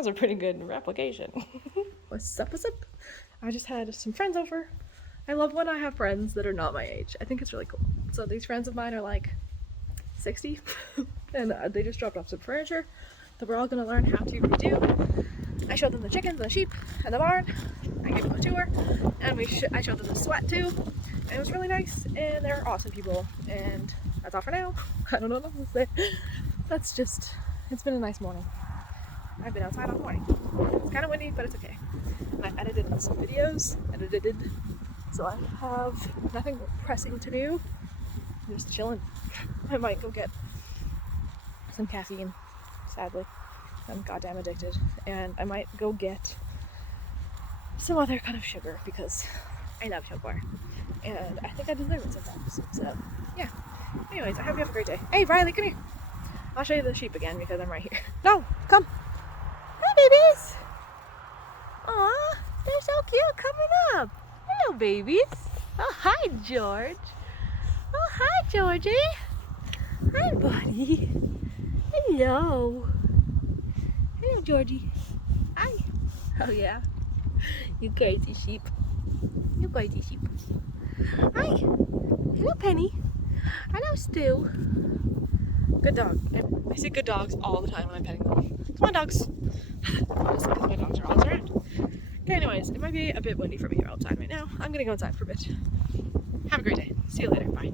was a pretty good replication. What's up, what's up? I just had some friends over. I love when I have friends that are not my age. I think it's really cool. So these friends of mine are like 60 and they just dropped off some furniture that we're all gonna learn how to redo. I showed them the chickens and the sheep and the barn. I gave them a tour and I showed them the sweat too. And it was really nice and they're awesome people. And that's all for now. I don't know what else to say. That's just, it's been a nice morning. I've been outside all morning. It's kind of windy, but it's okay. I've edited some videos, so I have nothing pressing to do. I'm just chilling. I might go get some caffeine, sadly. I'm goddamn addicted. And I might go get some other kind of sugar because I love sugar. And I think I deserve it sometimes. So, yeah. Anyways, I hope you have a great day. Hey, Riley, come here. I'll show you the sheep again because I'm right here. No, come. Hi, babies. Aw, they're so cute coming up. Hello, babies. Oh, hi, George. Oh, hi, Georgie. Hi, buddy. Hello. Hello, Georgie. Hi. Oh, yeah. You crazy sheep. You crazy sheep. Hi. Hello, Penny. Hello, Stu. Good dog. I say good dogs all the time when I'm petting them. Come on, dogs. Honestly, because my dogs are always around. Okay, anyways, it might be a bit windy for me here outside right now. I'm gonna go inside for a bit. Have a great day. See you later. Bye.